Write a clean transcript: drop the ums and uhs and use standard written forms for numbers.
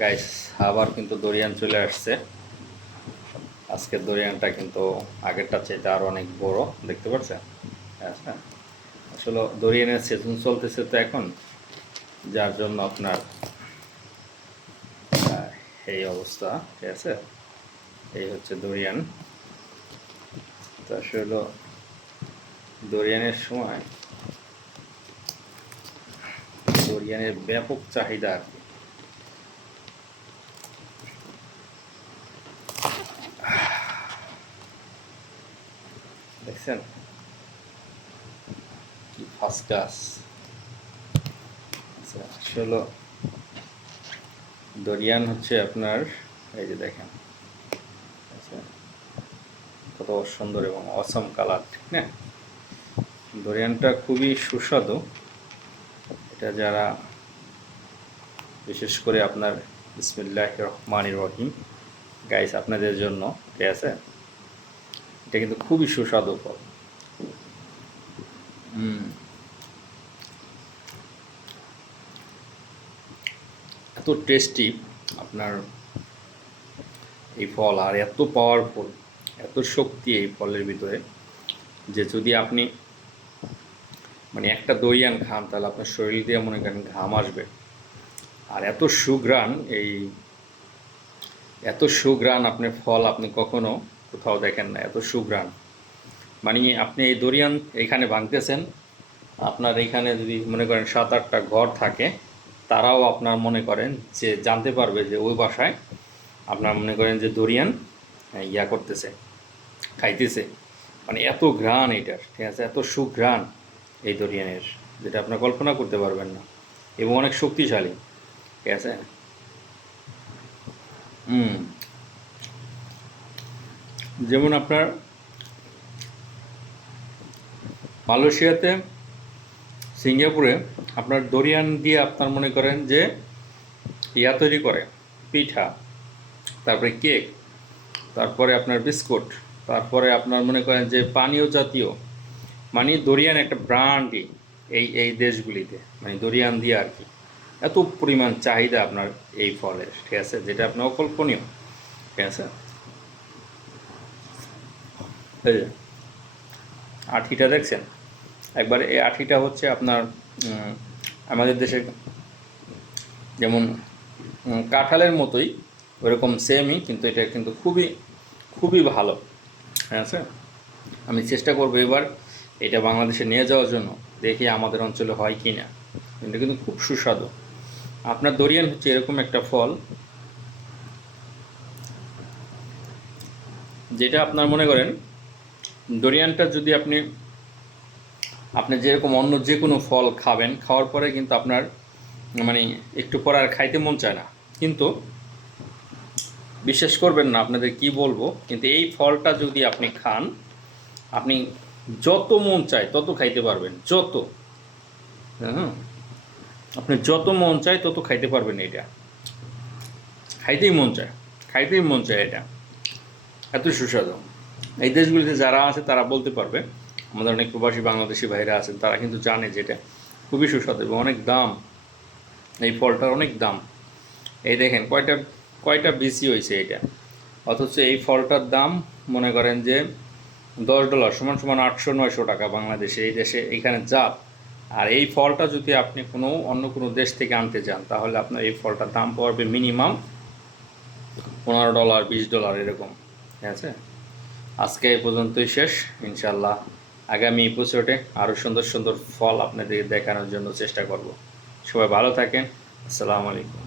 Guys, আবার কিন্তু দরিয়ান চলে আসছে। আজকের দরিয়ানটা কিন্তু আগেরটা চাইতে আরো অনেক বড়, দেখতে পাচ্ছেন? আচ্ছা, আসলে দরিয়ানের সিজন চলতেছে তো এখন, যার জন্য আপনার এই অবস্থা। ঠিক আছে, এই হচ্ছে দরিয়ান। তো আসলে দরিয়ানের সময় দরিয়ানের ব্যাপক চাহিদা আর কি। দেখছেন কি ফার্স্ট ক্লাস। আচ্ছা, আসলে দরিয়ান হচ্ছে আপনার, এই যে দেখেন, আচ্ছা, কত সুন্দর এবং অসম কালার, ঠিক না? দরিয়ানটা খুবই সুস্বাদু। এটা যারা, বিশেষ করে আপনার বিসমিল্লাহির রহমানির রহিম, গাইস আপনাদের জন্য, ঠিক আছে? এটা কিন্তু খুবই সুস্বাদু ফল। এত টেস্টি আপনার এই ফল, আর এত পাওয়ারফুল, এত শক্তি এই ফলের ভিতরে, যে যদি আপনি মানে একটা দরিয়ান খান তাহলে আপনার শরীর দিয়ে মনে করেন ঘাম আসবে। আর এত সুঘ্রাণ, এত সুঘ্রাণ আপনি ফল আপনি কখনো কোথাও দেখেন না, এত সুঘ্রাণ। মানে আপনি এই দরিয়ান এইখানে ভাঙতেছেন, আপনার এইখানে যদি মনে করেন 7-8টা ঘর থাকে, তারাও আপনার মনে করেন যে জানতে পারবে যে ওই বাসায় আপনার মনে করেন যে দরিয়ান ইয়া করতেছে, খাইতেছে। মানে এত ঘ্রাণ এইটার, ঠিক আছে? এত সুঘ্রাণ এই দরিয়ানের, যেটা আপনার কল্পনা করতে পারবেন না, এবং অনেক শক্তিশালী, ঠিক আছে? যেমন আপনার মালয়েশিয়াতে, সিঙ্গাপুরে আপনার দরিয়ান দিয়ে আপনার মনে করেন যে ইয়া তৈরি করে, পিঠা, তারপরে কেক, তারপরে আপনার বিস্কুট, তারপরে আপনার মনে করেন যে পানীয় জাতীয়, মানে দরিয়ান একটা ব্র্যান্ডই এই এই দেশগুলিতে, মানে দরিয়ান দিয়ে আর কি। এত পরিমাণ চাহিদা আপনার এই ফলের, ঠিক আছে, যেটা আপনার অকল্পনীয়, ঠিক আছে? এই যে আঠিটা দেখছেন একবার, এই আঠিটা হচ্ছে আপনার আমাদের দেশে যেমন কাঁঠালের মতোই, ওরকম সেমই, কিন্তু এটা কিন্তু খুবই খুবই ভালো, ঠিক আছে? আমি চেষ্টা করবো এবার এটা বাংলাদেশে নিয়ে যাওয়ার জন্য, দেখি আমাদের অঞ্চলে হয় কি না। এটা কিন্তু খুব সুস্বাদু। আপনার দরিয়ান হচ্ছে এরকম একটা ফল, যেটা আপনার মনে করেন দরিয়ানটা যদি আপনি আপনি যেরকম অন্য যে কোনো ফল খাবেন, খাওয়ার পরে কিন্তু আপনার মানে একটু পর আর খাইতে মন চায় না। কিন্তু বিশ্বাস করবেন না, আপনাদের কি বলবো, কিন্তু এই ফলটা যদি আপনি খান, আপনি যত মন চায় তত খাইতে পারবেন, যত, হ্যাঁ, আপনি যত মন চায় তত খাইতে পারবেন। এটা খাইতেই মন চায়, খাইতেই মন চায়, এটা এত সুস্বাদু। এই দেশগুলিতে যারা আছে তারা বলতে পারবে, আমাদের অনেক প্রবাসী বাংলাদেশি ভাইরা আছেন, তারা কিন্তু জানে যে এটা খুবই সুস্বাদু এবং অনেক দাম। এই ফলটার অনেক দাম। এই দেখেন কয়টা কয়টা বিসি হয়েছে এটা, অথচ এই ফলটার দাম মনে করেন যে $10 সমান সমান 800-900 টাকা বাংলাদেশে, এই দেশে এইখানে জাত। আর এই ফলটা যদি আপনি অন্য কোনো দেশ থেকে আনতে যান, তাহলে আপনার এই ফলটার দাম পড়বে মিনিমাম $15, $20 এরকম, ঠিক আছে? আজকে এই পর্যন্তই শেষ। ইনশাল্লাহ আগামী এপিসোডে আরও সুন্দর সুন্দর ফল আপনাদের দেখানোর জন্য চেষ্টা করব। সবাই ভালো থাকেন। আসসালামু আলাইকুম।